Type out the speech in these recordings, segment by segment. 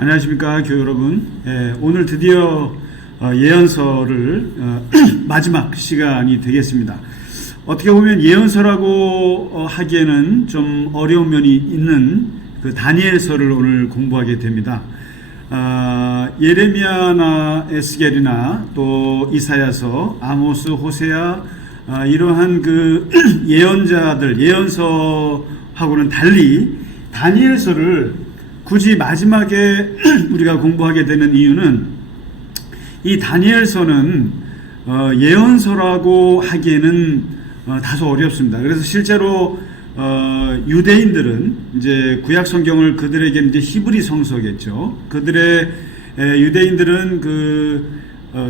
안녕하십니까 교회 여러분. 오늘 드디어 예언서를 마지막 시간이 되겠습니다. 어떻게 보면 예언서라고 하기에는 좀 어려운 면이 있는 그 다니엘서를 오늘 공부하게 됩니다. 예레미야나 에스겔이나 또 이사야서, 아모스, 호세아 이러한 그 예언자들 예언서하고는 달리 다니엘서를 굳이 마지막에 우리가 공부하게 되는 이유는 이 다니엘서는 예언서라고 하기에는 다소 어렵습니다. 그래서 실제로 유대인들은 이제 구약 성경을 그들에게 이제 히브리 성서겠죠. 그들의 유대인들은 그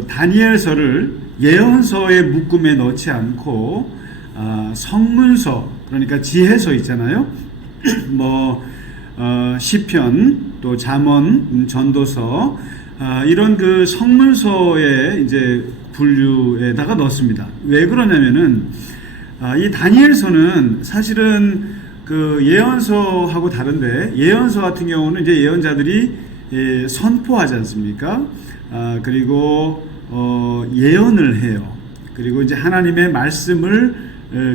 다니엘서를 예언서의 묶음에 넣지 않고 성문서, 그러니까 지혜서 있잖아요. 시편, 또 잠언, 전도서 이런 그 성문서의 이제 분류에다가 넣습니다. 왜 그러냐면은 이 다니엘서는 사실은 그 예언서하고 다른데, 예언서 같은 경우는 이제 예언자들이 선포하지 않습니까? 그리고 예언을 해요. 그리고 이제 하나님의 말씀을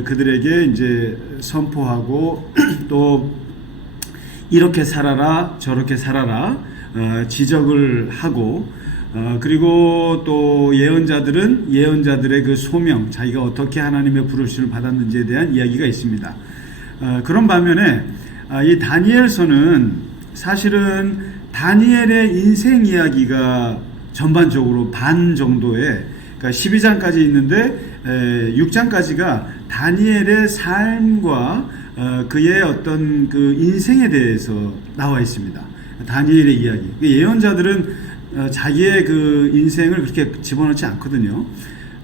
그들에게 이제 선포하고 또 이렇게 살아라 저렇게 살아라 지적을 하고 그리고 또 예언자들은 예언자들의 그 소명, 자기가 어떻게 하나님의 부르심을 받았는지에 대한 이야기가 있습니다. 그런 반면에 이 다니엘서는 사실은 다니엘의 인생 이야기가 전반적으로 반 정도의, 그러니까 12장까지 있는데 6장까지가 다니엘의 삶과 그의 어떤 그 인생에 대해서 나와 있습니다. 다니엘의 이야기. 예언자들은 자기의 그 인생을 그렇게 집어넣지 않거든요.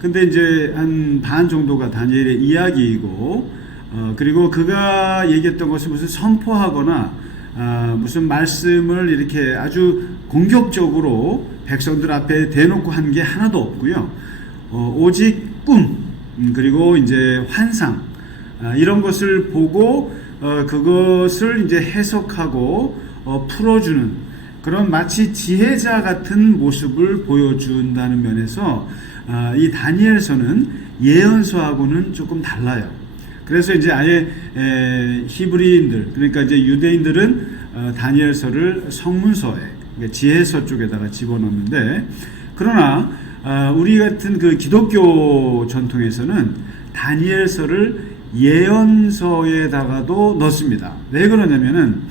근데 이제 한 반 정도가 다니엘의 이야기이고, 그리고 그가 얘기했던 것은 무슨 선포하거나 무슨 말씀을 이렇게 아주 공격적으로 백성들 앞에 대놓고 한 게 하나도 없고요. 오직 꿈, 그리고 이제 환상, 이런 것을 보고 그것을 이제 해석하고 풀어주는 그런 마치 지혜자 같은 모습을 보여준다는 면에서 이 다니엘서는 예언서하고는 조금 달라요. 그래서 이제 아예 히브리인들, 그러니까 이제 유대인들은 다니엘서를 성문서에, 그러니까 지혜서 쪽에다가 집어넣는데, 그러나 우리 같은 그 기독교 전통에서는 다니엘서를 예언서에다가도 넣습니다. 왜 그러냐면은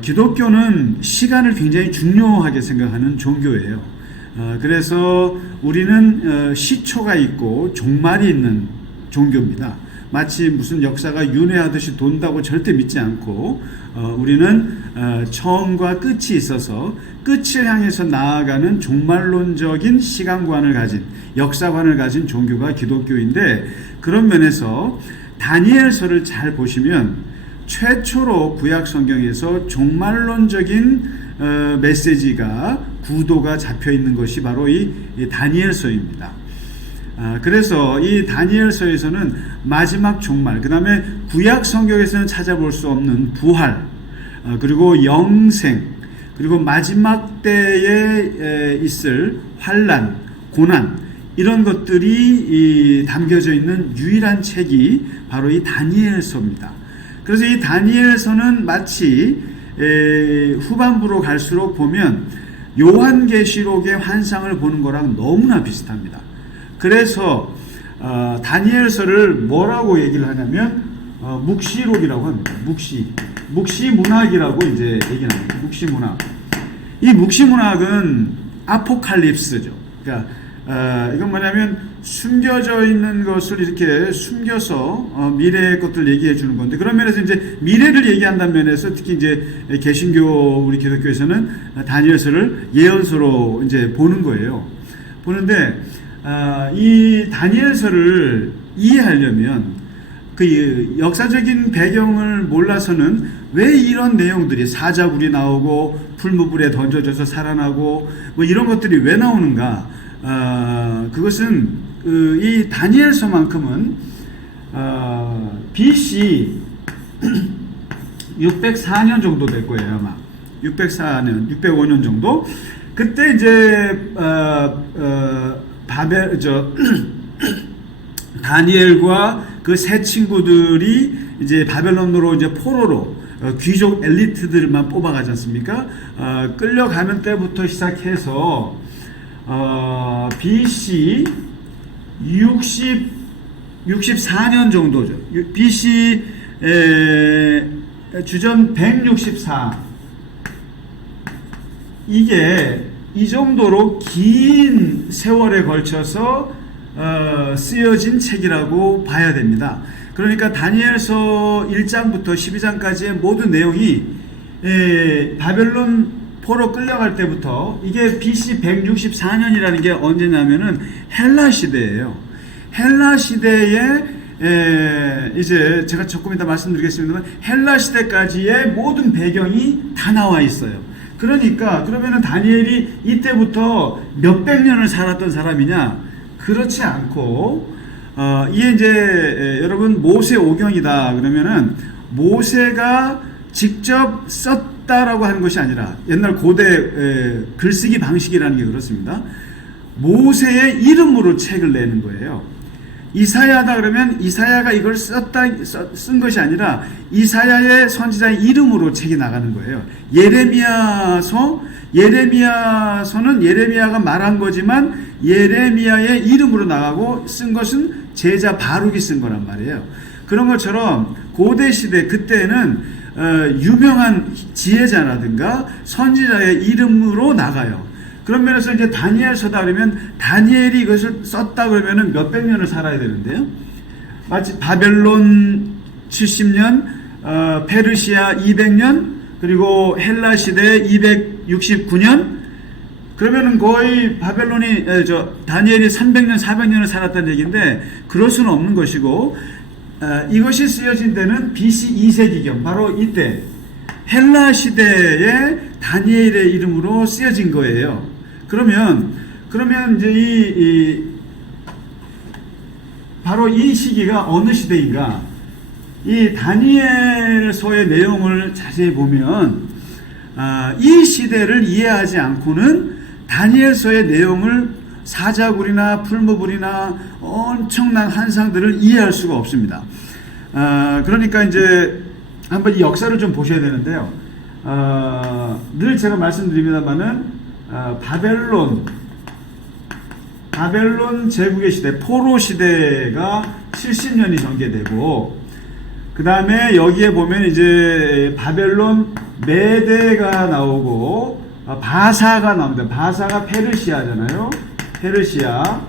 기독교는 시간을 굉장히 중요하게 생각하는 종교예요. 그래서 우리는 시초가 있고 종말이 있는 종교입니다. 마치 무슨 역사가 윤회하듯이 돈다고 절대 믿지 않고 우리는 처음과 끝이 있어서 끝을 향해서 나아가는 종말론적인 시간관을 가진, 역사관을 가진 종교가 기독교인데, 그런 면에서 다니엘서를 잘 보시면 최초로 구약 성경에서 종말론적인 메시지가, 구도가 잡혀 있는 것이 바로 이 다니엘서입니다. 그래서 이 다니엘서에서는 마지막 종말, 그 다음에 구약 성경에서는 찾아볼 수 없는 부활, 그리고 영생, 그리고 마지막 때에 있을 환난, 고난, 이런 것들이 담겨져 있는 유일한 책이 바로 이 다니엘서입니다. 그래서 이 다니엘서는 마치 후반부로 갈수록 보면 요한계시록의 환상을 보는 거랑 너무나 비슷합니다. 그래서 다니엘서를 뭐라고 얘기를 하냐면 묵시록이라고 합니다. 묵시문학이라고 이제 얘기를 합니다. 묵시문학. 이 묵시문학은 아포칼립스죠. 그러니까 이건 뭐냐면 숨겨져 있는 것을 이렇게 숨겨서 미래의 것들 얘기해 주는 건데, 그런 면에서 이제 미래를 얘기한다는 면에서 특히 이제 개신교, 우리 기독교에서는 다니엘서를 예언서로 이제 보는 거예요. 보는데 이 다니엘서를 이해하려면 그 역사적인 배경을 몰라서는 왜 이런 내용들이, 사자굴이 나오고 풀무불에 던져져서 살아나고 뭐 이런 것들이 왜 나오는가? 그것은 이 다니엘서만큼은 BC 604년 정도 될 거예요, 아마. 604년, 605년 정도. 그때 이제 다니엘과 그 세 친구들이 이제 바벨론으로 이제 포로로 귀족 엘리트들만 뽑아가지 않습니까? 끌려가는 때부터 시작해서 BC 64년 정도죠. BC 주전 164. 이게 이 정도로 긴 세월에 걸쳐서 쓰여진 책이라고 봐야 됩니다. 그러니까 다니엘서 1장부터 12장까지의 모든 내용이 바벨론 포로 끌려갈 때부터, 이게 BC 164년이라는 게 언제냐면은 헬라 시대예요. 헬라 시대에 이제 제가 조금 이따 말씀드리겠습니다만 헬라 시대까지의 모든 배경이 다 나와 있어요. 그러니까 그러면은 다니엘이 이때부터 몇백 년을 살았던 사람이냐? 그렇지 않고 이게 이제 여러분 모세오경이다 그러면은 모세가 직접 썼다라고 하는 것이 아니라 옛날 고대 글쓰기 방식이라는 게 그렇습니다. 모세의 이름으로 책을 내는 거예요. 이사야다 그러면 이사야가 이걸 쓴 것이 아니라 이사야의 선지자의 이름으로 책이 나가는 거예요. 예레미야서는 예레미야가 말한 거지만 예레미야의 이름으로 나가고 쓴 것은 제자 바룩이 쓴 거란 말이에요. 그런 것처럼 고대 시대 그때는 유명한 지혜자라든가 선지자의 이름으로 나가요. 그런 면에서 이제 다니엘서다 그러면 다니엘이 이것을 썼다 그러면은 몇백 년을 살아야 되는데요. 마치 바벨론 70년, 페르시아 200년, 그리고 헬라 시대 269년. 그러면은 거의 다니엘이 300년, 400년을 살았다는 얘기인데 그럴 수는 없는 것이고, 이것이 쓰여진 데는 BC 2세기경, 바로 이때 헬라 시대에 다니엘의 이름으로 쓰여진 거예요. 그러면 이제 바로 이 시기가 어느 시대인가? 이 다니엘서의 내용을 자세히 보면 이 시대를 이해하지 않고는 다니엘서의 내용을 사자굴이나 풀무불이나 엄청난 환상들을 이해할 수가 없습니다. 그러니까 이제 한번 이 역사를 좀 보셔야 되는데요. 늘 제가 말씀드립니다만은 바벨론 제국의 시대, 포로 시대가 70년이 전개되고, 그 다음에 여기에 보면 이제 바벨론 메대가 나오고, 바사가 나옵니다. 바사가 페르시아잖아요. 페르시아.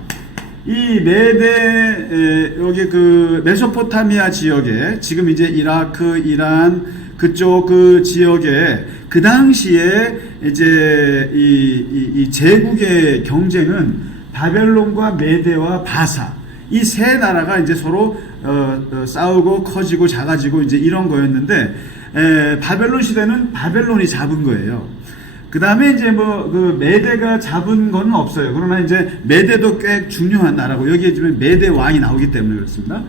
이 메대, 여기 그 메소포타미아 지역에, 지금 이제 이라크, 이란, 그쪽 그 지역에, 그 당시에 이제 이 제국의 경쟁은 바벨론과 메대와 바사, 이 세 나라가 이제 서로 싸우고 커지고 작아지고 이제 이런 거였는데, 바벨론 시대는 바벨론이 잡은 거예요. 그 다음에 이제 그 메대가 잡은 건 없어요. 그러나 이제 메대도 꽤 중요한 나라고, 여기에 지금 메대 왕이 나오기 때문에 그렇습니다.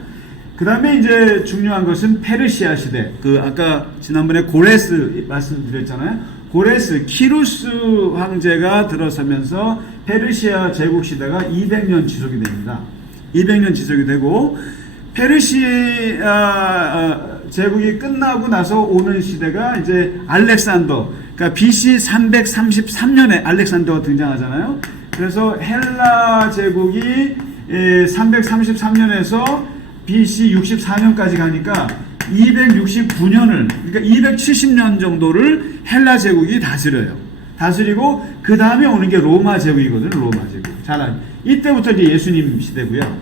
그 다음에 이제 중요한 것은 페르시아 시대. 아까 지난번에 고레스 말씀드렸잖아요. 고레스, 키루스 황제가 들어서면서 페르시아 제국 시대가 200년 지속이 됩니다. 200년 지속이 되고, 페르시아 제국이 끝나고 나서 오는 시대가 이제 알렉산더, 그러니까 BC 333년에 알렉산더가 등장하잖아요. 그래서 헬라 제국이 333년에서 BC 64년까지 가니까 269년을, 그러니까 270년 정도를 헬라 제국이 다스리고 그 다음에 오는 게 로마 제국이거든요. 로마 제국. 이때부터 이제 예수님 시대고요.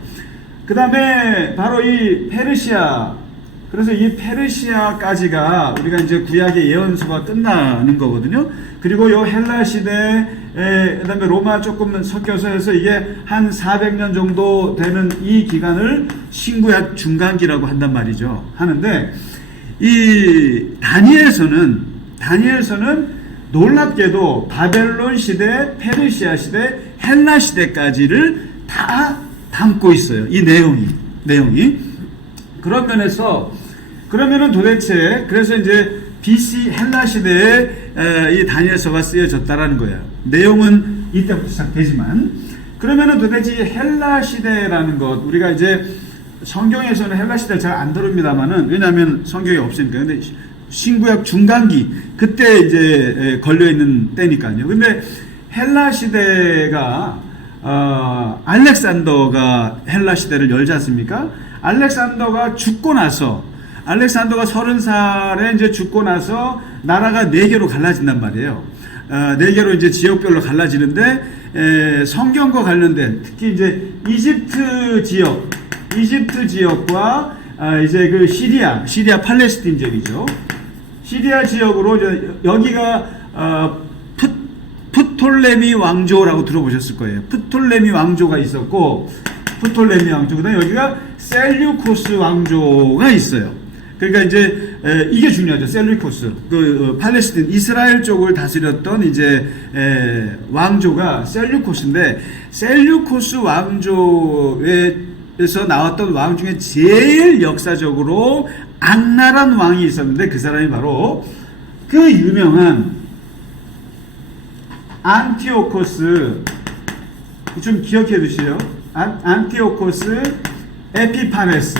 그 다음에 바로 이 페르시아, 그래서 이 페르시아까지가 우리가 이제 구약의 예언서가 끝나는 거거든요. 그리고 요 헬라 시대, 그 다음에 로마 조금 섞여서 해서 이게 한 400년 정도 되는 이 기간을 신구약 중간기라고 한단 말이죠. 하는데, 이 다니엘서는 놀랍게도 바벨론 시대, 페르시아 시대, 헬라 시대까지를 다 담고 있어요. 이 내용이. 그런 면에서, 그러면은 도대체, 그래서 이제 BC 헬라 시대에 이 다니엘서가 쓰여졌다라는 거예요. 내용은 이때부터 시작되지만, 그러면은 도대체 헬라 시대라는 것, 우리가 이제 성경에서는 헬라 시대를 잘 안 다룹니다만은, 왜냐하면 성경이 없으니까. 근데 신구약 중간기, 그때 이제 걸려있는 때니까요. 근데 헬라 시대가, 알렉산더가 헬라 시대를 열지 않습니까? 알렉산더가 죽고 나서, 알렉산더가 30살에 이제 죽고 나서 나라가 4개로 갈라진단 말이에요. 4개로 이제 지역별로 갈라지는데, 성경과 관련된, 특히 이제 이집트 지역과 이제 그 시리아 팔레스틴 지역이죠. 시리아 지역으로 여기가 프톨레미 왕조라고 들어보셨을 거예요. 프톨레미 왕조가 있었고, 프톨레미 왕조, 그다음에 여기가 셀류코스 왕조가 있어요. 그러니까 이제 이게 중요하죠. 셀류코스, 팔레스틴 이스라엘 쪽을 다스렸던 이제 왕조가 셀류코스인데, 셀류코스 왕조에서 나왔던 왕 중에 제일 역사적으로 악랄한 왕이 있었는데, 그 사람이 바로 그 유명한 안티오코스, 좀 기억해 두시죠. 안티오코스 에피파네스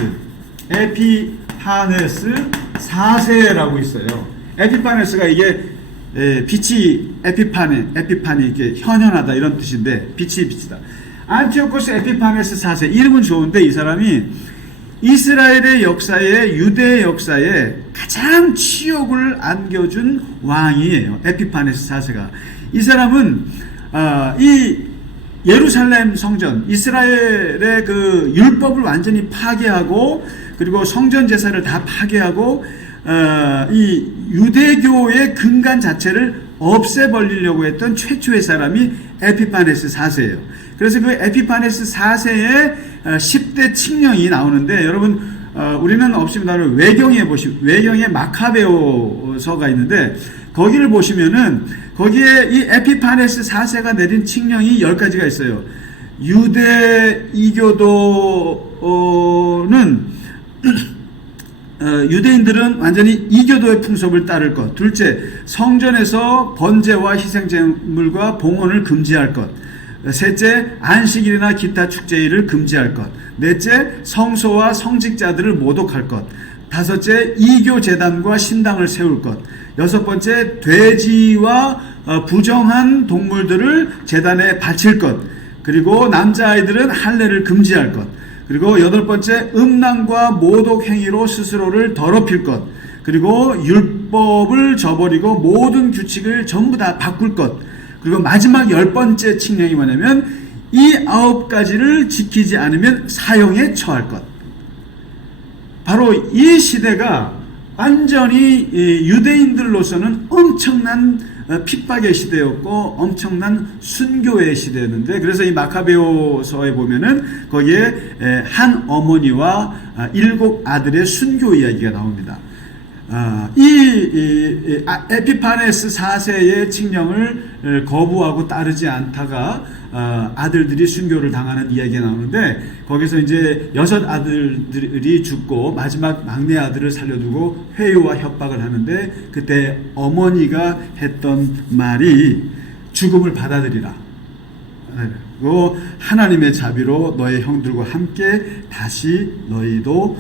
4세라고 있어요. 에피파네스가 이게 빛이 에피파니 이게 현현하다 이런 뜻인데, 빛이 빛이다. 안티오코스 에피파네스 4세, 이름은 좋은데 이 사람이 이스라엘의 역사에, 유대의 역사에 가장 치욕을 안겨준 왕이에요. 에피파네스 4세가. 이 사람은 이 예루살렘 성전, 이스라엘의 그 율법을 완전히 파괴하고, 그리고 성전 제사를 다 파괴하고, 이 유대교의 근간 자체를 없애버리려고 했던 최초의 사람이 에피파네스 4세예요. 그래서 그 에피파네스 4세의 10대 칙령이 나오는데, 여러분 우리는 없습니다만 외경에 마카베오서가 있는데, 거기를 보시면은 거기에 이 에피파네스 4세가 내린 칙령이 10가지가 있어요. 유대 이교도는 유대인들은 완전히 이교도의 풍습을 따를 것. 둘째, 성전에서 번제와 희생제물과 봉헌을 금지할 것. 셋째, 안식일이나 기타 축제일을 금지할 것. 넷째, 성소와 성직자들을 모독할 것. 다섯째, 이교 제단과 신당을 세울 것. 여섯 번째, 돼지와 부정한 동물들을 제단에 바칠 것. 그리고 남자아이들은 할례를 금지할 것. 그리고 여덟 번째, 음란과 모독 행위로 스스로를 더럽힐 것. 그리고 율법을 저버리고 모든 규칙을 전부 다 바꿀 것. 그리고 마지막 10번째 칙령이 뭐냐면, 이 9가지를 지키지 않으면 사형에 처할 것. 바로 이 시대가 완전히 유대인들로서는 엄청난 핍박의 시대였고, 엄청난 순교의 시대였는데, 그래서 이 마카베오서에 보면은 거기에 한 어머니와 7 아들의 순교 이야기가 나옵니다. 에피파네스 4세의 칙령을 거부하고 따르지 않다가 아들들이 순교를 당하는 이야기가 나오는데, 거기서 이제 6 아들들이 죽고 마지막 막내 아들을 살려두고 회유와 협박을 하는데, 그때 어머니가 했던 말이 죽음을 받아들이라. 그리고 하나님의 자비로 너의 형들과 함께 다시 너도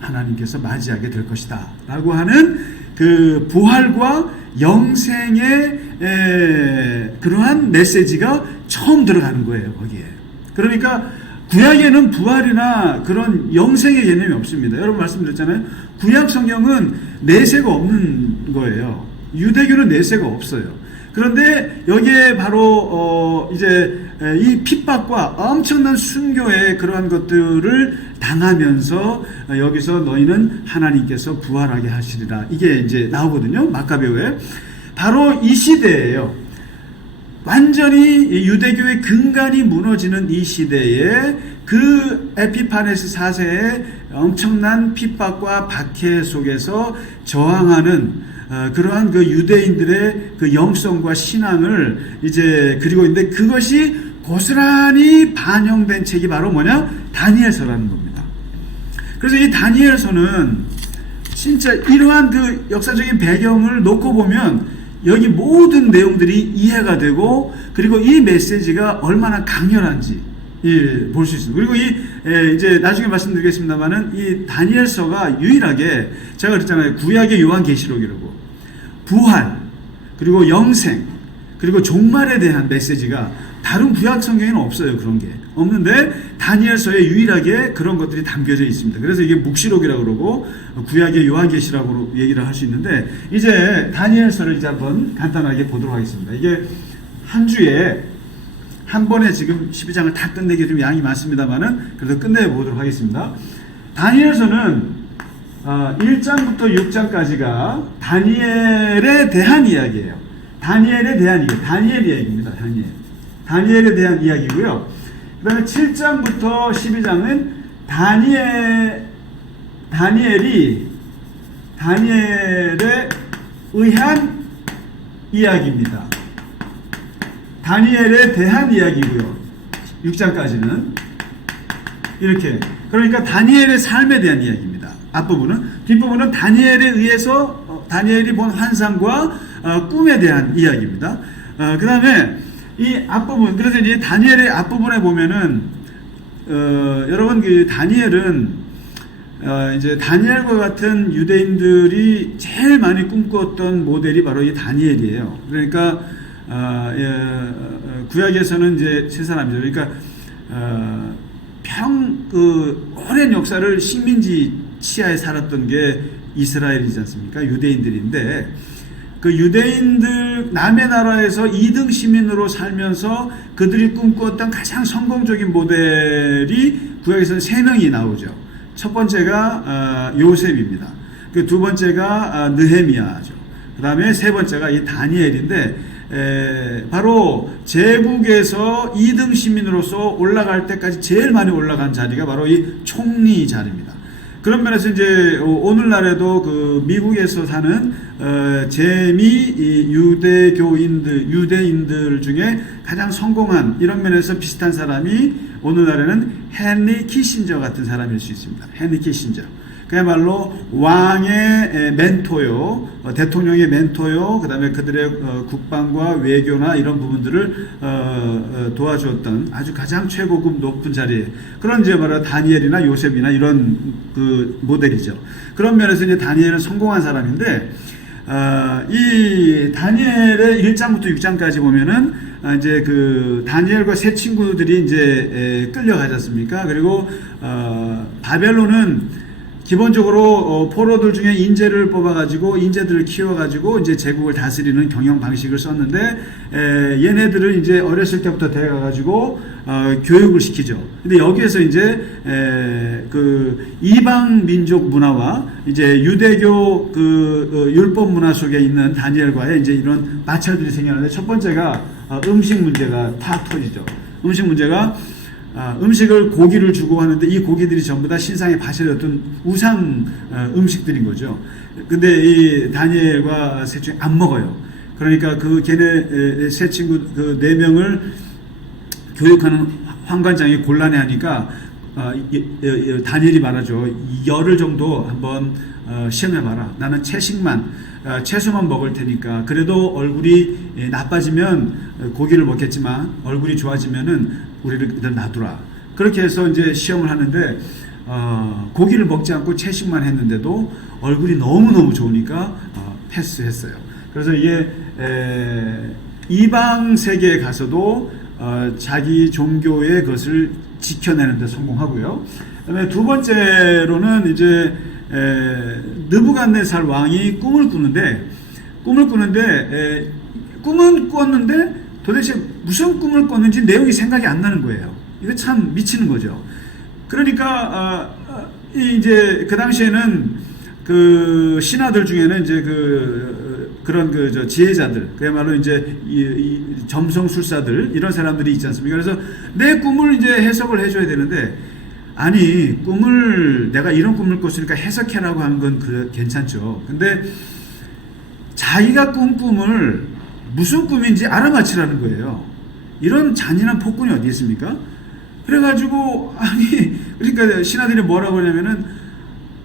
하나님께서 맞이하게 될 것이다 라고 하는 그 부활과 영생의 그러한 메시지가 처음 들어가는 거예요, 거기에. 그러니까 구약에는 부활이나 그런 영생의 개념이 없습니다. 여러분 말씀드렸잖아요. 구약 성경은 내세가 없는 거예요. 유대교는 내세가 없어요. 그런데 여기에 바로 이제 이 핍박과 엄청난 순교의 그러한 것들을 당하면서 여기서 너희는 하나님께서 부활하게 하시리라, 이게 이제 나오거든요, 마카베오에. 바로 이 시대예요. 완전히 유대교의 근간이 무너지는 이 시대에 그 에피파네스 4세의 엄청난 핍박과 박해 속에서 저항하는 그러한 그 유대인들의 그 영성과 신앙을 이제 그리고 있는데, 그것이 고스란히 반영된 책이 바로 뭐냐? 다니엘서라는 겁니다. 그래서 이 다니엘서는 진짜 이러한 그 역사적인 배경을 놓고 보면 여기 모든 내용들이 이해가 되고, 그리고 이 메시지가 얼마나 강렬한지 볼 수 있습니다. 그리고 이제 나중에 말씀드리겠습니다만은 이 다니엘서가 유일하게 제가 그랬잖아요. 구약의 요한계시록이라고 부활, 그리고 영생, 그리고 종말에 대한 메시지가 다른 구약 성경에는 없어요. 그런 게 없는데 다니엘서에 유일하게 그런 것들이 담겨져 있습니다. 그래서 이게 묵시록이라고 그러고 구약의 요한계시라고 얘기를 할 수 있는데, 이제 다니엘서를 이제 한번 간단하게 보도록 하겠습니다. 이게 한 주에 한 번에 지금 12장을 다 끝내기 좀 양이 많습니다만은 그래도 끝내보도록 하겠습니다. 다니엘서는 1장부터 6장까지가 다니엘에 대한 이야기예요. 다니엘에 대한 이야기, 다니엘 이야기입니다. 다니엘에 대한 이야기고요. 그 다음에 7장부터 12장은 다니엘에 의한 이야기입니다. 다니엘에 대한 이야기고요. 6장까지는 이렇게, 그러니까 다니엘의 삶에 대한 이야기입니다. 앞부분은. 뒷부분은 다니엘에 의해서 다니엘이 본 환상과 꿈에 대한 이야기입니다. 그 다음에 이 앞부분, 그래서 이제 다니엘의 앞부분에 보면은 여러분, 그 다니엘은 이제 다니엘과 같은 유대인들이 제일 많이 꿈꾸었던 모델이 바로 이 다니엘이에요. 그러니까 구약에서는 이제 세 사람이죠. 그러니까 오랜 역사를 식민지 치하에 살았던 게 이스라엘이지 않습니까? 유대인들인데, 그 유대인들 남의 나라에서 2등 시민으로 살면서 그들이 꿈꾸었던 가장 성공적인 모델이 구약에서는 3명이 나오죠. 첫 번째가 요셉입니다. 그 두 번째가 느헤미야죠. 그 다음에 세 번째가 이 다니엘인데, 바로 제국에서 2등 시민으로서 올라갈 때까지 제일 많이 올라간 자리가 바로 이 총리 자리입니다. 그런 면에서 이제 오늘날에도 그 미국에서 사는 유대인들 중에 가장 성공한, 이런 면에서 비슷한 사람이 오늘날에는 헨리 키신저 같은 사람일 수 있습니다. 헨리 키신저. 그야말로 왕의 멘토요, 대통령의 멘토요, 그 다음에 그들의 국방과 외교나 이런 부분들을 도와주었던 아주 가장 최고급 높은 자리에, 그런 이제 바로 다니엘이나 요셉이나 이런 그 모델이죠. 그런 면에서 이제 다니엘은 성공한 사람인데, 이 다니엘의 1장부터 6장까지 보면은 이제 그 다니엘과 세 친구들이 이제 끌려가지 않습니까? 그리고 바벨론은 기본적으로 포로들 중에 인재를 뽑아가지고 인재들을 키워가지고 이제 제국을 다스리는 경영 방식을 썼는데, 얘네들을 이제 어렸을 때부터 데려가가지고 교육을 시키죠. 근데 여기에서 이제 그 이방 민족 문화와 이제 유대교 그 율법 문화 속에 있는 다니엘과의 이제 이런 마찰들이 생겼는데, 첫 번째가 음식 문제가 탁 터지죠. 음식 문제가, 음식을 고기를 주고 하는데 이 고기들이 전부 다 신상에 바쳐졌던 우상 음식들인 거죠. 근데 이 다니엘과 셋 중에 안 먹어요. 그러니까 그 걔네 세 친구 그 4명을 교육하는 환관장이 곤란해하니까 다니엘이 말하죠. 열흘 정도 한번 시험해봐라. 나는 채소만 먹을 테니까, 그래도 얼굴이 나빠지면 고기를 먹겠지만 얼굴이 좋아지면은 우리를 일단 놔두라. 그렇게 해서 이제 시험을 하는데, 고기를 먹지 않고 채식만 했는데도 얼굴이 너무너무 좋으니까 패스했어요. 그래서 이게 이방 세계에 가서도 자기 종교의 것을 지켜내는 데 성공하고요. 그다음에 두 번째로는 이제 느부갓네살 왕이 꿈을 꾸는데 꿈은 꿨는데 도대체 무슨 꿈을 꿨는지 내용이 생각이 안 나는 거예요. 이거 참 미치는 거죠. 그러니까 이제 그 당시에는 그 신하들 중에는 이제 그런 저 지혜자들, 그야말로 이제 이 점성술사들, 이런 사람들이 있지 않습니까? 그래서 내 꿈을 이제 해석을 해줘야 되는데, 아니 내가 이런 꿈을 꿨으니까 해석해라고 하는 건 괜찮죠. 근데 자기가 꾼 꿈을 무슨 꿈인지 알아맞히라는 거예요. 이런 잔인한 폭군이 어디 있습니까? 그래가지고 그러니까 신하들이 뭐라고 하냐면은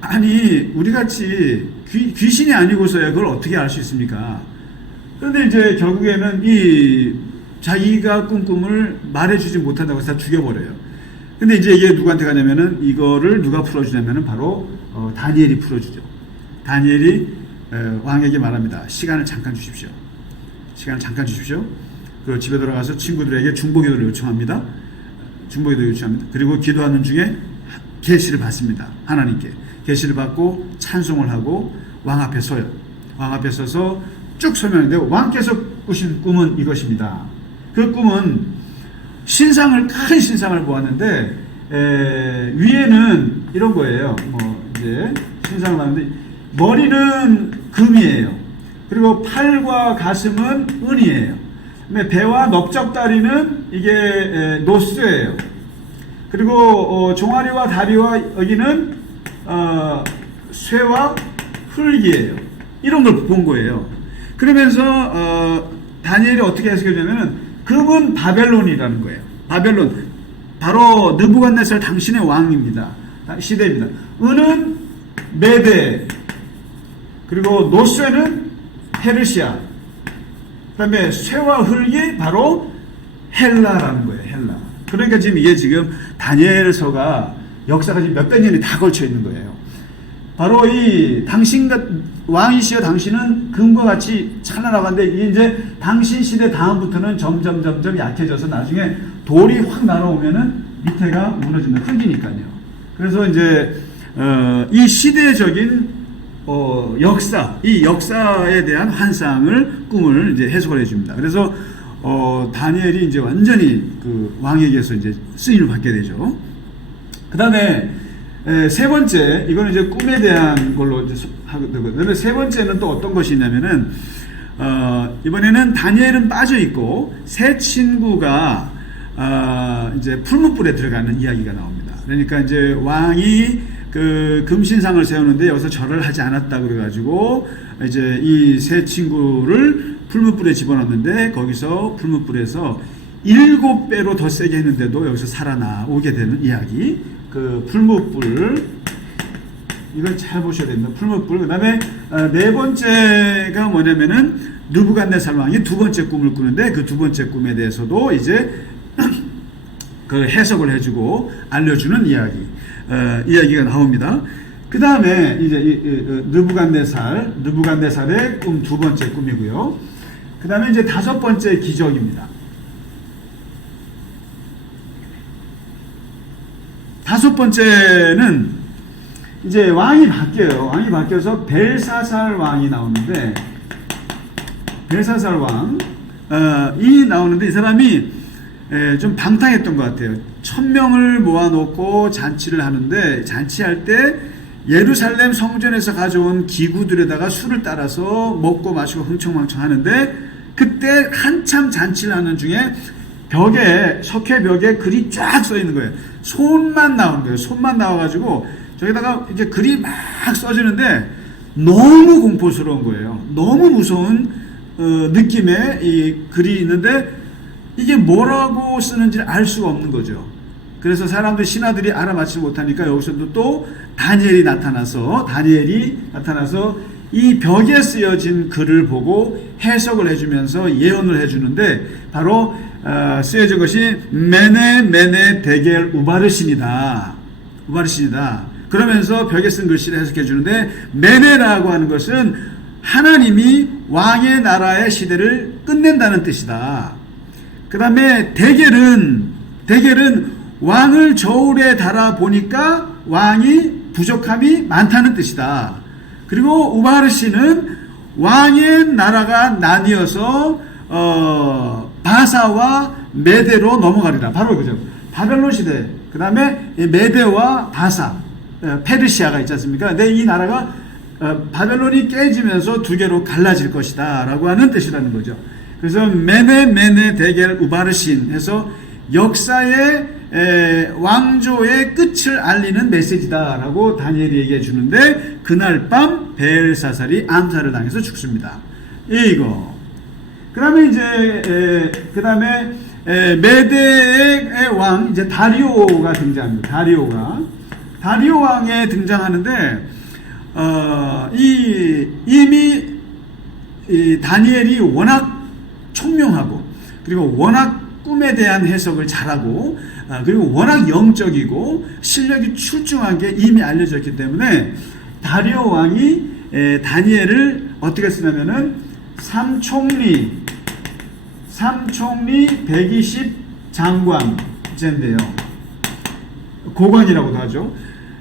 아니 우리같이 귀신이 아니고서야 그걸 어떻게 알 수 있습니까? 그런데 이제 결국에는 이 자기가 꾼 꿈을 말해주지 못한다고 해서 다 죽여버려요. 근데 이제 이게 누구한테 가냐면은 이거를 누가 풀어주냐면은 바로 다니엘이 풀어주죠. 다니엘이 왕에게 말합니다. 시간을 잠깐 주십시오. 시간을 잠깐 주십시오. 그 집에 들어가서 친구들에게 중보기도를 요청합니다. 중보기도를 요청합니다. 그리고 기도하는 중에 계시를 받습니다. 하나님께 계시를 받고 찬송을 하고 왕 앞에 서요. 왕 앞에 서서 쭉 설명하는데 왕께서 꾸신 꿈은 이것입니다. 그 꿈은 큰 신상을 보았는데 위에는 이런 거예요. 뭐 이제 신상을 봤는데 머리는 금이에요. 그리고 팔과 가슴은 은이에요. 배와 넓적다리는 이게 노스예요. 그리고 종아리와 다리와 여기는 쇠와 흙이에요. 이런 걸 본 거예요. 그러면서 다니엘이 어떻게 해석하냐면은 금은 바벨론이라는 거예요. 바벨론 바로 느부갓네살 당신의 왕입니다. 시대입니다. 은은 메데, 그리고 노쇠는 페르시아, 그 다음에 쇠와 흙이 바로 헬라라는 거예요. 헬라. 그러니까 지금 이게 지금 다니엘서가 역사가 지금 몇백 년이 다 걸쳐 있는 거예요. 바로 이 왕이시여 당신은 금과 같이 찬란하고 한데 이제 당신 시대 다음부터는 점점 약해져서 나중에 돌이 확 날아오면은 밑에가 무너진다. 흙이니까요. 그래서 이제 이 시대적인 역사, 이 역사에 대한 환상을 꿈을 이제 해석을 해줍니다. 그래서 다니엘이 이제 완전히 그 왕에게서 이제 쓰임을 받게 되죠. 그 다음에 세 번째, 이거는 이제 꿈에 대한 걸로 이제 하게 되고, 그다음에 세 번째는 또 어떤 것이 있냐면은 이번에는 다니엘은 빠져 있고 세 친구가 이제 풀무불에 들어가는 이야기가 나옵니다. 그러니까 이제 왕이 그 금신상을 세우는데 여기서 절을 하지 않았다 그래가지고 이제 이 세 친구를 풀무불에 집어넣는데 거기서 풀무불에서 7배로 더 세게 했는데도 여기서 살아나오게 되는 이야기. 그 풀무불, 이걸 잘 보셔야 됩니다. 풀무불. 그 다음에 네 번째가 뭐냐면은 느부갓네살 왕이 두 번째 꿈을 꾸는데 그 두 번째 꿈에 대해서도 이제 그 해석을 해주고 알려주는 이야기가 나옵니다. 그 다음에 이제 느부갓네살의 꿈 두 번째 꿈이고요. 그 다음에 이제 다섯 번째 기적입니다. 다섯 번째는 이제 왕이 바뀌어요. 왕이 바뀌어서 벨사살 왕이 나오는데, 벨사살 왕이 나오는데 이 사람이 좀 방탕했던 것 같아요. 1000명을 모아놓고 잔치를 하는데 잔치할 때 예루살렘 성전에서 가져온 기구들에다가 술을 따라서 먹고 마시고 흥청망청 하는데 그때 한참 잔치를 하는 중에 석회벽에 글이 쫙 써 있는 거예요. 손만 나오는 거예요. 손만 나와가지고 저기다가 이제 글이 막 써지는데 너무 공포스러운 거예요. 너무 무서운 느낌의 이 글이 있는데 이게 뭐라고 쓰는지 알 수가 없는 거죠. 그래서 신하들이 알아맞지 못하니까 여기서도 또 다니엘이 나타나서 이 벽에 쓰여진 글을 보고 해석을 해주면서 예언을 해주는데 바로 쓰여진 것이 메네 데겔 우바르신이다. 그러면서 벽에 쓴 글씨를 해석해 주는데 메네라고 하는 것은 하나님이 왕의 나라의 시대를 끝낸다는 뜻이다. 그 다음에 데겔은 왕을 저울에 달아 보니까 왕이 부족함이 많다는 뜻이다. 그리고 우바르신은 왕의 나라가 나뉘어서 바사와 메대로 넘어가리라. 바로 그죠. 바벨론 시대. 그 다음에 메대와 바사, 페르시아가 있지 않습니까? 근데 이 나라가 바벨론이 깨지면서 두 개로 갈라질 것이다. 라고 하는 뜻이라는 거죠. 그래서 메네 데겔 우바르신 해서 역사의 왕조의 끝을 알리는 메시지다 라고 다니엘이 얘기해 주는데 그날 밤 벨사살이 암살을 당해서 죽습니다. 이거. 그 다음에 메대의 왕 이제 다리오가 등장합니다. 다리오 왕에 등장하는데 이미 이 다니엘이 워낙 총명하고 그리고 워낙 꿈에 대한 해석을 잘하고 그리고 워낙 영적이고 실력이 출중한 게 이미 알려졌기 때문에 다리오 왕이 다니엘을 어떻게 쓰냐면은 삼총리 120 장관제인데요. 고관이라고도 하죠.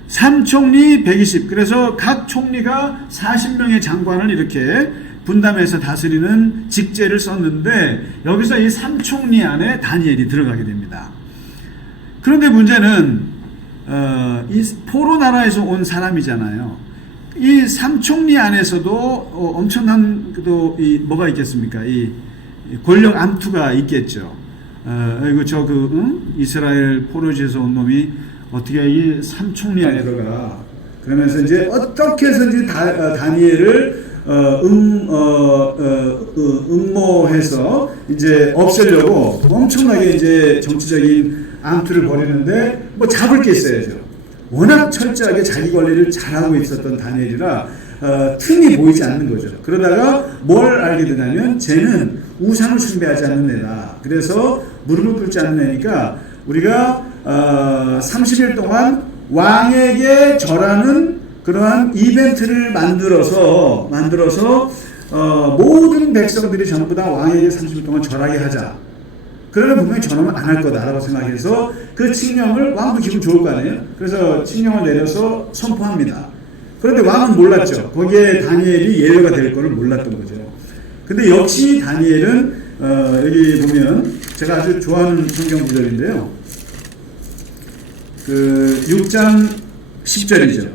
삼총리 120. 그래서 각 총리가 40명의 장관을 이렇게 분담해서 다스리는 직제를 썼는데 여기서 이 삼총리 안에 다니엘이 들어가게 됩니다. 그런데 문제는 이 포로 나라에서 온 사람이잖아요. 이 삼총리 안에서도 엄청난 이 뭐가 있겠습니까? 이 권력 암투가 있겠죠. 이거 이스라엘 포로지에서 온 놈이 어떻게 이 삼총리 안에 들어가? 그러면서 이제 어떻게 해서든지 다니엘을 음모해서 이제 없애려고 엄청나게 이제 정치적인 암투를 벌이는데 뭐 잡을 게 있어야죠. 워낙 철저하게 자기 관리를 잘하고 있었던 다니엘이라 틈이 보이지 않는 거죠. 그러다가 뭘 알게 되냐면 쟤는 우상을 숭배하지 않는 애다. 그래서 무릎을 꿇지 않는 애니까 우리가 30일 동안 왕에게 절하는 그러한 이벤트를 만들어서 모든 백성들이 전부 다 왕에게 30일 동안 절하게 하자. 그러면 분명히 저놈은 안 할 거다라고 생각해서 그 칙령을 왕도 기분 좋을 거 아니에요? 그래서 칙령을 내려서 선포합니다. 그런데 왕은 몰랐죠. 거기에 다니엘이 예외가 될 거를 몰랐던 거죠. 근데 역시 다니엘은 여기 보면 제가 아주 좋아하는 성경 구절인데요. 그 6장 10절이죠.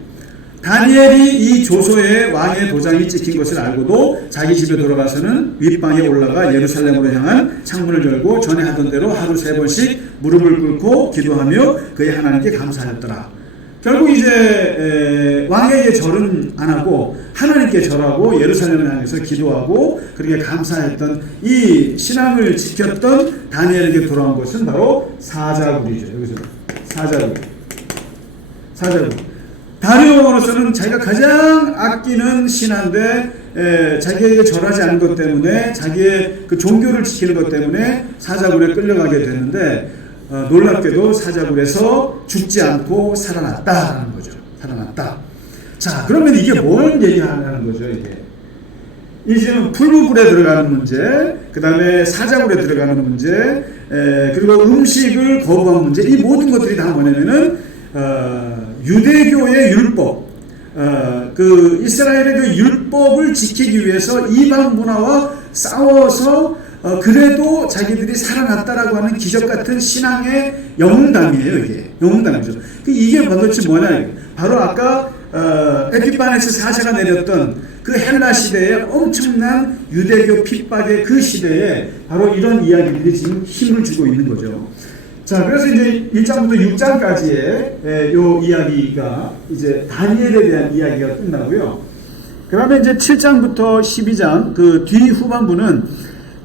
다니엘이 이 조서에 왕의 도장이 찍힌 것을 알고도 자기 집에 돌아가서는 윗방에 올라가 예루살렘으로 향한 창문을 열고 전에 하던 대로 하루 3번씩 무릎을 꿇고 기도하며 그의 하나님께 감사하였더라. 결국 이제 왕에게 절은 안 하고 하나님께 절하고 예루살렘을 향해서 기도하고 그렇게 감사했던 이 신앙을 지켰던 다니엘에게 돌아온 것은 바로 사자굴이죠. 여기서 사자굴. 다리오로서는 자기가 가장 아끼는 신하인데 자기에게 절하지 않은 것 때문에 자기의 그 종교를 지키는 것 때문에 사자굴에 끌려가게 되는데 놀랍게도 사자굴에서 죽지 않고 살아났다라는 거죠. 살아났다. 자, 그러면 이게 뭘 얘기하는 거죠? 이제는 풀무불에 들어가는 문제, 그 다음에 사자굴에 들어가는 문제, 그리고 음식을 거부한 문제, 이 모든 것들이 다 뭐냐면은 유대교의 율법, 그 이스라엘의 그 율법을 지키기 위해서 이방 문화와 싸워서 그래도 자기들이 살아났다라고 하는 기적 같은 신앙의 영웅담이에요. 이게 영웅담이죠. 이게 도대체 뭐냐? 바로 아까 에피파네스 사자가 내렸던 그 헬라 시대의 엄청난 유대교 핍박의 그 시대에 바로 이런 이야기들이 지금 힘을 주고 있는 거죠. 자, 그래서 이제 1장부터 6장까지의 요 이야기가 이제 다니엘에 대한 이야기가 끝나고요. 그 다음에 이제 7장부터 12장 그 뒤 후반부는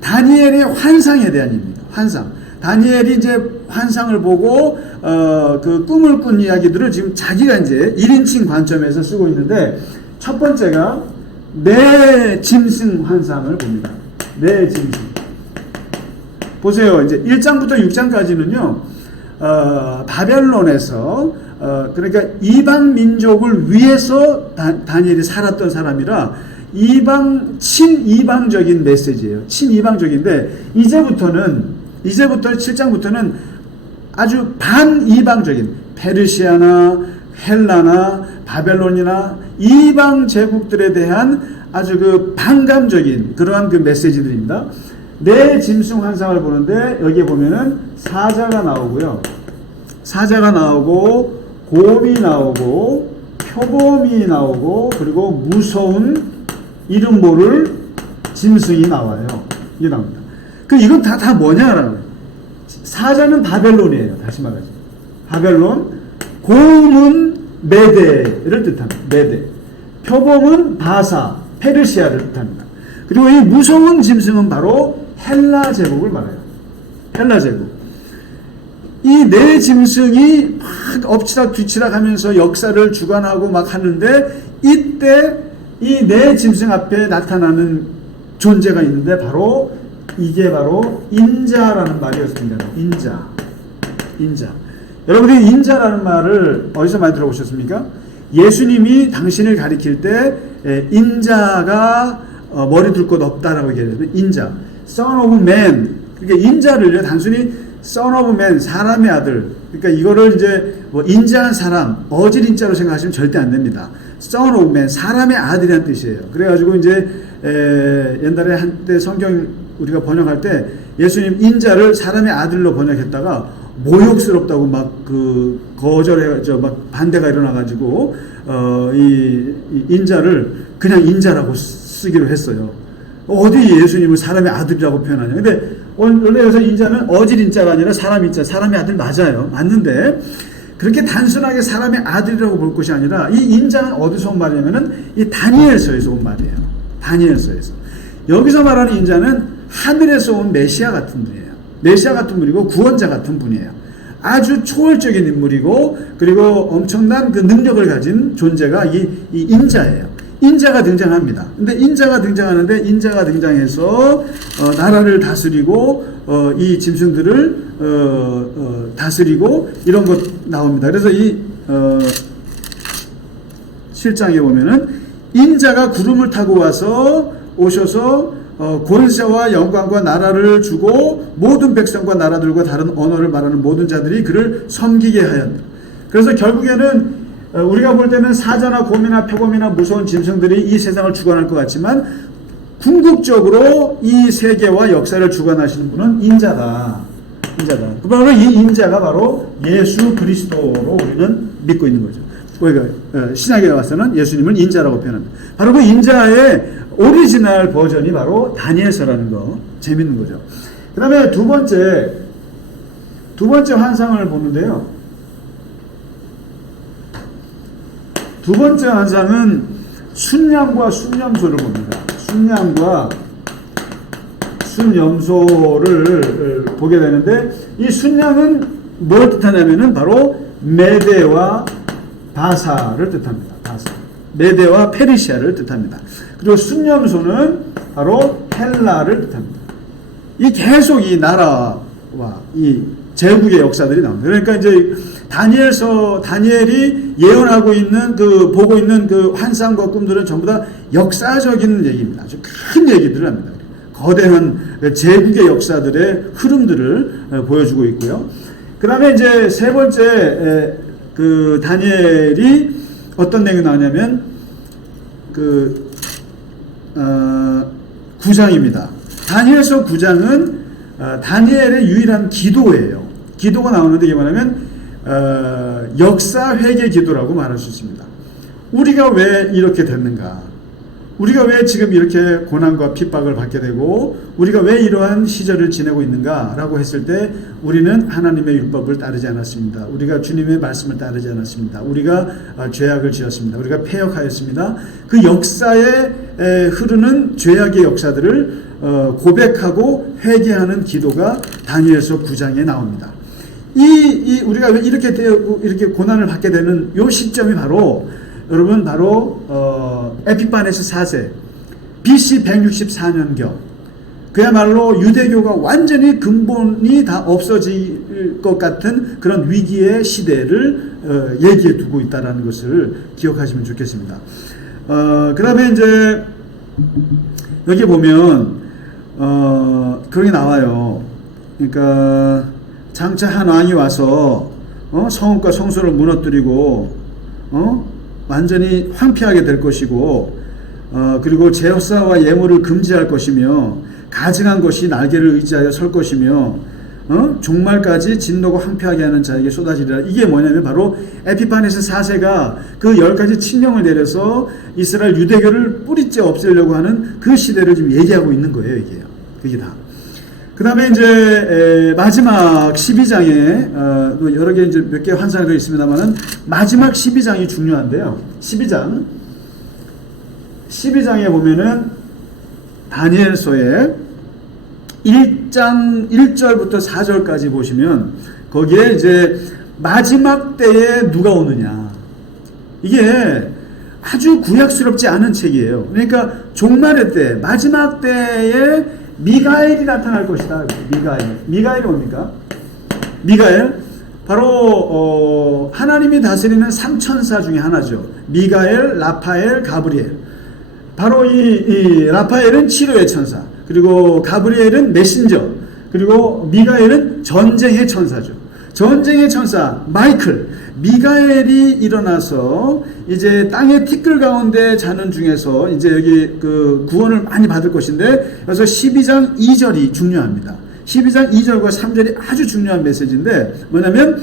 다니엘의 환상에 대한 얘기입니다. 환상. 다니엘이 이제 환상을 보고 그 꿈을 꾼 이야기들을 지금 자기가 이제 1인칭 관점에서 쓰고 있는데 첫 번째가 내 짐승 환상을 봅니다. 내 짐승. 보세요. 이제 1장부터 6장까지는요, 바벨론에서, 그러니까 이방 민족을 위해서 다니엘이 살았던 사람이라 친이방적인 메시지예요. 친이방적인데, 이제부터 7장부터는 아주 반이방적인 페르시아나 헬라나 바벨론이나 이방 제국들에 대한 아주 그 반감적인 그러한 그 메시지들입니다. 내 짐승 환상을 보는데 여기에 보면은 사자가 나오고요. 사자가 나오고 곰이 나오고 표범이 나오고 그리고 무서운 이름 모를 짐승이 나와요. 이게 나옵니다. 이건 다 뭐냐라고. 사자는 바벨론이에요. 다시 말하죠. 바벨론. 곰은 메대를 뜻합니다. 메대. 표범은 바사, 페르시아를 뜻합니다. 그리고 이 무서운 짐승은 바로 헬라 제국을 말해요. 헬라 제국. 이 네 짐승이 막 엎치락 뒤치락 하면서 역사를 주관하고 막 하는데, 이때 이 네 짐승 앞에 나타나는 존재가 있는데, 이게 바로 인자라는 말이었습니다. 인자. 여러분이 인자라는 말을 어디서 많이 들어보셨습니까? 예수님이 당신을 가리킬 때 인자가 머리 둘 곳 없다라고 얘기했는데, 인자, Son of Man. 그러니까 인자를요, 단순히 Son of Man, 사람의 아들. 그러니까 이거를 이제 뭐 인자한 사람, 어질 인자로 생각하시면 절대 안 됩니다. Son of Man, 사람의 아들이란 뜻이에요. 그래가지고 이제 옛날에 한때 성경 우리가 번역할 때 예수님 인자를 사람의 아들로 번역했다가 모욕스럽다고 막 막 반대가 일어나가지고 이 인자를 그냥 인자라고 쓰기로 했어요. 어디 예수님을 사람의 아들이라고 표현하냐. 근데 원래 여기서 인자는 어질 인자가 아니라 사람 인자, 사람의 아들 맞아요. 맞는데 그렇게 단순하게 사람의 아들이라고 볼 것이 아니라, 이 인자는 어디서 온 말이냐면은 이 다니엘서에서 온 말이에요. 다니엘서에서. 여기서 말하는 인자는 하늘에서 온 메시아 같은 분이에요. 메시아 같은 분이고 구원자 같은 분이에요. 아주 초월적인 인물이고, 그리고 엄청난 그 능력을 가진 존재가 이 인자예요. 인자가 등장합니다. 근데 인자가 등장해서 나라를 다스리고 이 짐승들을 다스리고 이런 것 나옵니다. 그래서 이 7장에 보면은 인자가 구름을 타고 오셔서 권세와 영광과 나라를 주고 모든 백성과 나라들과 다른 언어를 말하는 모든 자들이 그를 섬기게 하였다. 그래서 결국에는 우리가 볼 때는 사자나 곰이나 표범이나 무서운 짐승들이 이 세상을 주관할 것 같지만, 궁극적으로 이 세계와 역사를 주관하시는 분은 인자다. 바로 이 인자가 바로 예수 그리스도로 우리는 믿고 있는 거죠. 우리가 신약에 와서는 예수님을 인자라고 표현합니다. 바로 그 인자의 오리지널 버전이 바로 다니엘서라는 거, 재밌는 거죠. 그 다음에 두 번째 환상을 보는데요. 두 번째 환상은 순양과 순염소를 봅니다. 순양과 순염소를 보게 되는데, 이 순양은 뭘 뜻하냐면은 바로 메대와 바사를 뜻합니다. 메대와 페르시아를 뜻합니다. 그리고 순염소는 바로 헬라를 뜻합니다. 이 계속 이 나라와 이 제국의 역사들이 나옵니다. 그러니까 이제 다니엘이 예언하고 있는 보고 있는 그 환상과 꿈들은 전부 다 역사적인 얘기입니다. 아주 큰 얘기들을 합니다. 거대한 제국의 역사들의 흐름들을 보여주고 있고요. 그 다음에 이제 세 번째 그 다니엘이 어떤 내용이 나오냐면 9장입니다. 다니엘서 9장은 다니엘의 유일한 기도예요. 기도가 나오는데 이게 뭐냐면 역사 회개 기도라고 말할 수 있습니다. 우리가 왜 이렇게 됐는가? 우리가 왜 지금 이렇게 고난과 핍박을 받게 되고 우리가 왜 이러한 시절을 지내고 있는가라고 했을 때 우리는 하나님의 율법을 따르지 않았습니다. 우리가 주님의 말씀을 따르지 않았습니다. 우리가 죄악을 지었습니다. 우리가 패역하였습니다. 그 역사에 흐르는 죄악의 역사들을 고백하고 회개하는 기도가 다니엘서 9장에 나옵니다. 우리가 왜 이렇게 고난을 받게 되는 요 시점이 바로 여러분 에피파네스 4세 BC 164년경 그야말로 유대교가 완전히 근본이 다 없어질 것 같은 그런 위기의 시대를 얘기해 두고 있다는 것을 기억하시면 좋겠습니다. 그 다음에 이제 여기 보면 그런 게 나와요. 그러니까 장차 한 왕이 와서 성읍과 성소를 무너뜨리고 완전히 황폐하게 될 것이고 그리고 제사와 예물을 금지할 것이며 가증한 것이 날개를 의지하여 설 것이며 종말까지 진노가 황폐하게 하는 자에게 쏟아지리라. 이게 뭐냐면 바로 에피파네스 4세가 그 10가지 칙령을 내려서 이스라엘 유대교를 뿌리째 없애려고 하는 그 시대를 지금 얘기하고 있는 거예요. 이게요. 그게 다. 그 다음에 이제 마지막 12장에 여러 개 이제 몇 개 환상이 있습니다만은 마지막 12장이 중요한데요. 12장에 보면은 다니엘서에 1장 1절부터 4절까지 보시면 거기에 이제 마지막 때에 누가 오느냐. 이게 아주 구약스럽지 않은 책이에요. 그러니까 종말의 때, 마지막 때에 미가엘이 나타날 것이다. 미가엘이 뭡니까? 미가엘? 바로 하나님이 다스리는 3천사 중에 하나죠. 미가엘, 라파엘, 가브리엘. 바로 이 라파엘은 치료의 천사, 그리고 가브리엘은 메신저, 그리고 미가엘은 전쟁의 천사죠. 전쟁의 천사 마이클, 미가엘이 일어나서 이제 땅의 티끌 가운데 자는 중에서 이제 여기 그 구원을 많이 받을 것인데, 그래서 12장 2절이 중요합니다. 12장 2절과 3절이 아주 중요한 메시지인데, 뭐냐면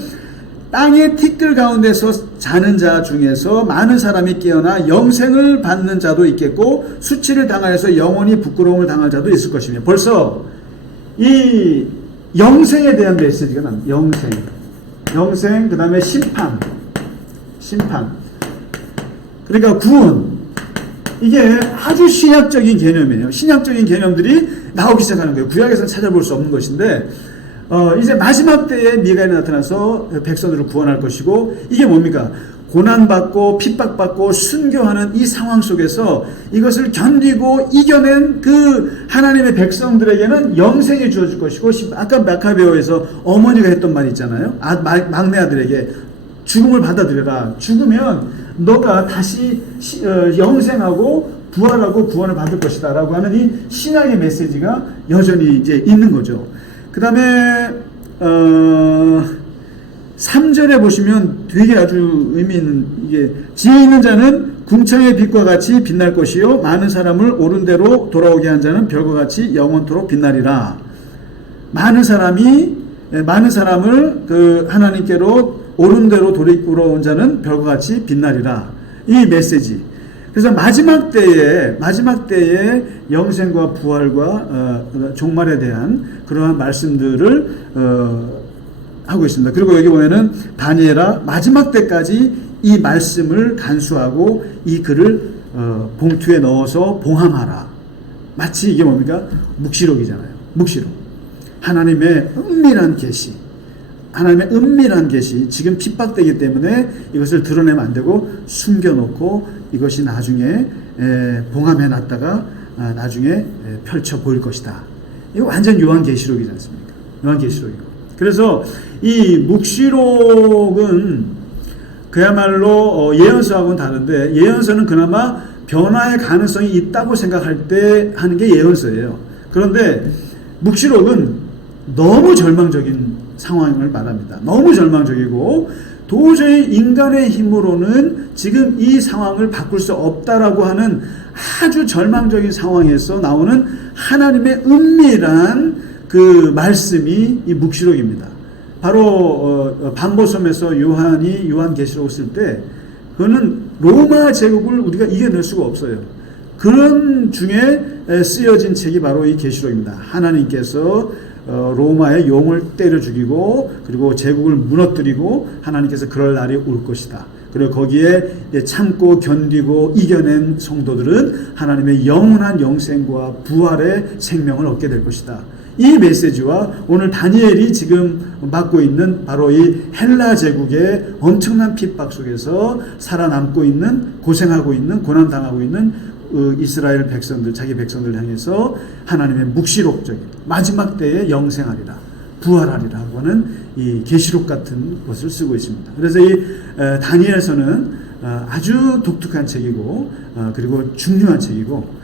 땅의 티끌 가운데서 자는 자 중에서 많은 사람이 깨어나 영생을 받는 자도 있겠고 수치를 당하여서 영원히 부끄러움을 당할 자도 있을 것이며, 벌써 이 영생에 대한 메시지가 납니다. 영생, 그 다음에 심판. 그러니까 구원. 이게 아주 신약적인 개념이에요. 신약적인 개념들이 나오기 시작하는 거예요. 구약에서는 찾아볼 수 없는 것인데, 이제 마지막 때에 미가엘이 나타나서 백성들을 구원할 것이고, 이게 뭡니까? 고난받고 핍박받고 순교하는 이 상황 속에서 이것을 견디고 이겨낸 그 하나님의 백성들에게는 영생이 주어질 것이고, 아까 마카베오에서 어머니가 했던 말이 있잖아요. 막내 아들에게 죽음을 받아들여라. 죽으면 너가 다시 영생하고 부활하고 구원을 받을 것이다 라고 하는 이 신약의 메시지가 여전히 이제 있는 거죠. 그 다음에 3절에 보시면 되게 아주 의미 있는, 이게 지혜 있는 자는 궁창의 빛과 같이 빛날 것이요 많은 사람을 옳은 대로 돌아오게 한 자는 별과 같이 영원토록 빛나리라. 많은 사람을 그 하나님께로 옳은 대로 돌아온 자는 별과 같이 빛나리라. 이 메시지. 그래서 마지막 때에 영생과 부활과 종말에 대한 그러한 말씀들을 하고 있습니다. 그리고 여기 보면은 다니엘아 마지막 때까지 이 말씀을 간수하고 이 글을 봉투에 넣어서 봉함하라. 마치 이게 뭡니까? 묵시록이잖아요. 묵시록. 하나님의 은밀한 계시. 지금 핍박되기 때문에 이것을 드러내면 안 되고 숨겨놓고 이것이 나중에 봉함해 놨다가 나중에 펼쳐 보일 것이다. 이거 완전 요한계시록이지 않습니까? 요한계시록이고. 그래서 이 묵시록은 그야말로 예언서하고는 다른데, 예언서는 그나마 변화의 가능성이 있다고 생각할 때 하는 게 예언서예요. 그런데 묵시록은 너무 절망적인 상황을 말합니다. 너무 절망적이고 도저히 인간의 힘으로는 지금 이 상황을 바꿀 수 없다라고 하는 아주 절망적인 상황에서 나오는 하나님의 은밀한 그 말씀이 이 묵시록입니다. 바로 반보섬에서 요한이 요한계시록을 쓸 때 그거는 로마 제국을 우리가 이겨낼 수가 없어요. 그런 중에 쓰여진 책이 바로 이 계시록입니다. 하나님께서 로마의 용을 때려 죽이고 그리고 제국을 무너뜨리고 하나님께서 그럴 날이 올 것이다. 그리고 거기에 참고 견디고 이겨낸 성도들은 하나님의 영원한 영생과 부활의 생명을 얻게 될 것이다. 이 메시지와 오늘 다니엘이 지금 맡고 있는 바로 이 헬라 제국의 엄청난 핍박 속에서 살아남고 있는, 고생하고 있는, 고난당하고 있는 이스라엘 백성들, 자기 백성들을 향해서 하나님의 묵시록적인 마지막 때에 영생하리라, 부활하리라고 하는 이 계시록 같은 것을 쓰고 있습니다. 그래서 이 다니엘서는 아주 독특한 책이고 그리고 중요한 책이고,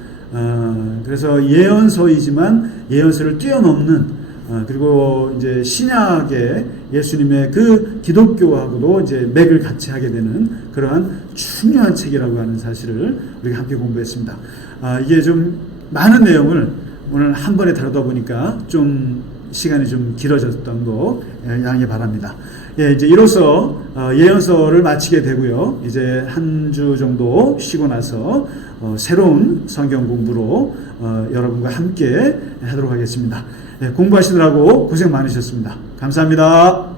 그래서 예언서이지만 예언서를 뛰어넘는 그리고 이제 신약의 예수님의 그 기독교하고도 이제 맥을 같이 하게 되는 그러한 중요한 책이라고 하는 사실을 우리가 함께 공부했습니다. 이게 좀 많은 내용을 오늘 한 번에 다루다 보니까 좀 시간이 좀 길어졌던 거 양해 바랍니다. 예, 이제 이로써 예언서를 마치게 되고요. 이제 한 주 정도 쉬고 나서 새로운 성경 공부로 여러분과 함께 하도록 하겠습니다. 예, 공부하시느라고 고생 많으셨습니다. 감사합니다.